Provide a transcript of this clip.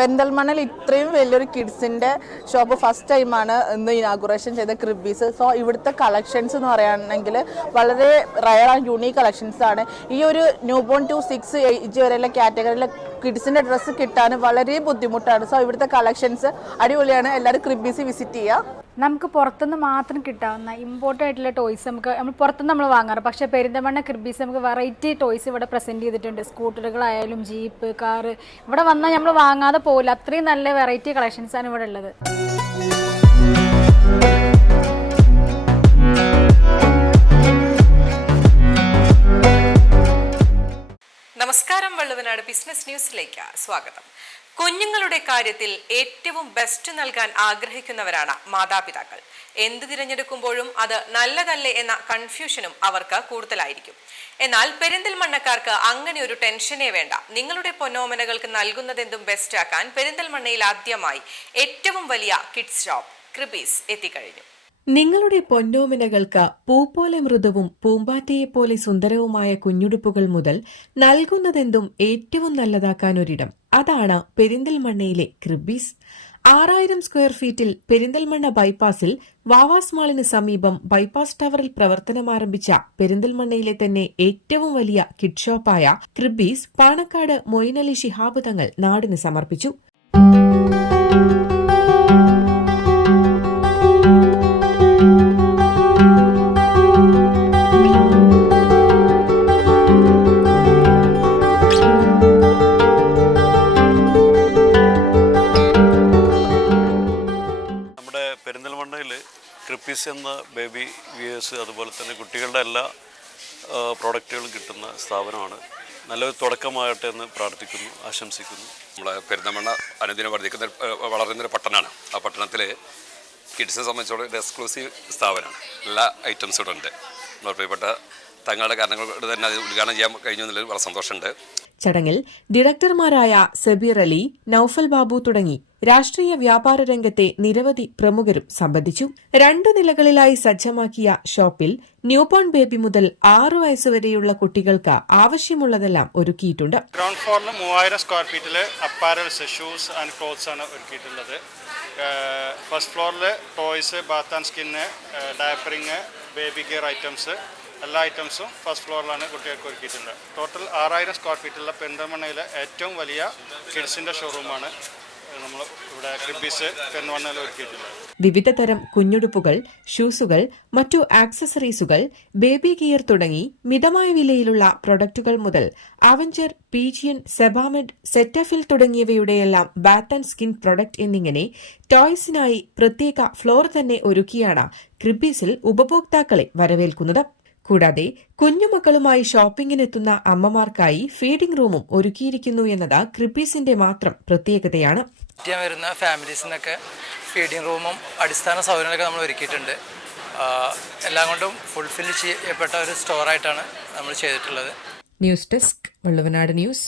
പെരിന്തൽമണ്ണയിൽ ഇത്രയും വലിയൊരു കിഡ്സിന്റെ ഷോപ്പ് ഫസ്റ്റ് ടൈമാണ് ഇന്ന് ഇനാഗുറേഷൻ ചെയ്ത ക്രിബീസ് സോ ഇവിടുത്തെ കളക്ഷൻസ് എന്ന് പറയുകയാണെങ്കിൽ വളരെ റയർ ആൻഡ് യൂണീക് കളക്ഷൻസ് ആണ്. ഈ ഒരു new born to six age വരെയുള്ള കാറ്റഗറിയിലെ കിഡ്സിന്റെ ഡ്രസ്സ് കിട്ടാൻ വളരെ ബുദ്ധിമുട്ടാണ്. സോ ഇവിടുത്തെ കളക്ഷൻസ് അടിപൊളിയാണ്. എല്ലാവരും ക്രിബീസ് വിസിറ്റ് ചെയ്യുക. നമുക്ക് പുറത്തുനിന്ന് മാത്രം കിട്ടാവുന്ന ഇമ്പോർട്ടന്റ് ആയിട്ടുള്ള ടോയ്സ് നമുക്ക് നമ്മൾ പുറത്തുനിന്ന് നമ്മൾ വാങ്ങാറ്. പക്ഷേ പെരിന്തമണ്ണ ക്രിബീസ് നമുക്ക് വെറൈറ്റി ടോയ്സ് ഇവിടെ പ്രസന്റ് ചെയ്തിട്ടുണ്ട്. സ്കൂട്ടറുകളായാലും ജീപ്പ് കാറ് ഇവിടെ വന്നാൽ നമ്മൾ വാങ്ങാതെ പോകില്ല അത്രയും നല്ല വെറൈറ്റി കളക്ഷൻസാണ് ഇവിടെ ഉള്ളത്. നമസ്കാരം വള്ളുവനാട് ബിസിനസ് ന്യൂസിലേക്ക് സ്വാഗതം. കുഞ്ഞുങ്ങളുടെ കാര്യത്തിൽ ഏറ്റവും ബെസ്റ്റ് നൽകാൻ ആഗ്രഹിക്കുന്നവരാണ് മാതാപിതാക്കൾ. എന്ത് തിരഞ്ഞെടുക്കുമ്പോഴും അത് നല്ലതല്ലേ എന്ന കൺഫ്യൂഷനും അവർക്ക് കൂടുതലായിരിക്കും. എന്നാൽ പെരിന്തൽമണ്ണക്കാർക്ക് അങ്ങനെ ഒരു ടെൻഷനേ വേണ്ട. നിങ്ങളുടെ പൊന്നോമനകൾക്ക് നൽകുന്നതെന്തും ബെസ്റ്റ് ആക്കാൻ പെരിന്തൽമണ്ണയിൽ ആദ്യമായി ഏറ്റവും വലിയ കിഡ്സ് ഷോപ്പ് ക്രിബീസ് എത്തിക്കഴിഞ്ഞു. നിങ്ങളുടെ പൊന്നോമിനകൾക്ക് പൂ പോലെ മൃദുവും പൂമ്പാറ്റയെപ്പോലെ സുന്ദരവുമായ കുഞ്ഞുടുപ്പുകൾ മുതൽ നൽകുന്നതെന്തും ഏറ്റവും നല്ലതാക്കാൻ ഒരിടം. അതാണ് പെരിന്തൽമണ്ണയിലെ ക്രിബീസ് ആറായിരം സ്ക്വയർ ഫീറ്റിൽ പെരിന്തൽമണ്ണ ബൈപ്പാസിൽ വാവാസ് മാളിന് സമീപം ബൈപ്പാസ് ടവറിൽ പ്രവർത്തനം ആരംഭിച്ച പെരിന്തൽമണ്ണയിലെ തന്നെ ഏറ്റവും വലിയ കിഡ് ഷോപ്പായ ക്രിബീസ് പാണക്കാട് മൊയ്നലി ശിഹാബ് തങ്ങൾ നാടിന് സമർപ്പിച്ചു. ക്രിപ്പീസ് എന്ന ബേബി വിയേഴ്സ് അതുപോലെ തന്നെ കുട്ടികളുടെ എല്ലാ പ്രോഡക്റ്റുകളും കിട്ടുന്ന സ്ഥാപനമാണ്. നല്ലൊരു തുടക്കമാകട്ടെ എന്ന് പ്രാർത്ഥിക്കുന്നു ആശംസിക്കുന്നു. നമ്മളെ പെരുന്തമണ്ണ അനുദിനം വർദ്ധിക്കുന്ന വളരുന്നൊരു പട്ടണമാണ് ആ പട്ടണത്തിൽ കിഡ്സിനെ സംബന്ധിച്ചോളം എക്സ്ക്ലൂസീവ് സ്ഥാപനമാണ്. എല്ലാ ഐറ്റംസും ഉണ്ട് നമ്മൾ പ്രിയപ്പെട്ട തങ്ങളുടെ കാരണങ്ങൾ കൊണ്ട് തന്നെ അത് ഉദ്ഘാടനം ചെയ്യാൻ കഴിഞ്ഞു എന്നുള്ളതിൽ വളരെ സന്തോഷമുണ്ട്. ചടങ്ങിൽ ഡയറക്ടർമാരായ സബീർ അലി നൌഫൽ ബാബു തുടങ്ങി രാഷ്ട്രീയ വ്യാപാര രംഗത്തെ നിരവധി പ്രമുഖരും സംബന്ധിച്ചു. രണ്ടു നിലകളിലായി സജ്ജമാക്കിയ ഷോപ്പിൽ ന്യൂബോൺ ബേബി മുതൽ ആറു വയസ്സുവരെയുള്ള കുട്ടികൾക്ക് ആവശ്യമുള്ളതെല്ലാം ഒരുക്കിയിട്ടുണ്ട്. ഗ്രൗണ്ട് ഫ്ലോറിൽ മൂവായിരം സ്ക്വയർ ഫീറ്റിൽ അപ്പാരൽസ് ഷൂസ് ആൻഡ് ക്ലോത്ത്സ് ആണ് ഒരുക്കിയിട്ടുള്ളത്. ഫസ്റ്റ് ഫ്ലോറിൽ toys bath and skin diapering baby care items എല്ലാ ഐറ്റംസും ഫസ്റ്റ് ഫ്ലോറിലാണ് കുട്ടികൾക്ക് ഒരുക്കിയിട്ടുണ്ട്. ടോട്ടൽ ആറായിരം സ്ക്വയർ ഫീറ്റുള്ള പെരിന്തൽമണ്ണയിലെ ഏറ്റവും വലിയ കിഡ്സിന്റെ ഷോറൂമാണ് നമ്മൾ ഇവിടെ ക്രിബീസ് പെരിന്തൽമണ്ണയിൽ ഒരുക്കിയിട്ടുള്ളത് വിവിധ തരം കുഞ്ഞുടുപ്പുകൾ ഷൂസുകൾ മറ്റു ആക്സസറീസുകൾ ബേബി ഗിയർ തുടങ്ങി മിതമായ വിലയിലുള്ള പ്രൊഡക്റ്റുകൾ മുതൽ അവഞ്ചർ പീജിയൻ സെബാമെഡ് സെറ്റഫിൽ തുടങ്ങിയവയുടെയെല്ലാം ബാത്ത് ആൻഡ് സ്കിൻ പ്രൊഡക്റ്റ് എന്നിങ്ങനെ ടോയ്സിനായി പ്രത്യേക ഫ്ലോർ തന്നെ ഒരുക്കിയാണ് ക്രിബീസിൽ ഉപഭോക്താക്കളെ വരവേൽക്കുന്നത്. കൂടാതെ കുഞ്ഞുമക്കളുമായി ഷോപ്പിംഗിനെത്തുന്ന അമ്മമാർക്കായി ഫീഡിംഗ് റൂമും ഒരുക്കിയിരിക്കുന്നു എന്നത് ക്രിപ്പീസിന്റെ മാത്രം പ്രത്യേകതയാണ്. വരുന്ന ഫാമിലീസിനൊക്കെ ഫീഡിംഗ് റൂമും അടിസ്ഥാന സൗകര്യങ്ങളൊക്കെ നമ്മൾ ഒരുക്കിയിട്ടുണ്ട്. എല്ലാം കൊണ്ടും ഫുൾഫിൽ ചെയ്യപ്പെട്ട ഒരു സ്റ്റോറായിട്ടാണ് നമ്മൾ ചെയ്തിട്ടുള്ളത്. News desk Valluvanad news.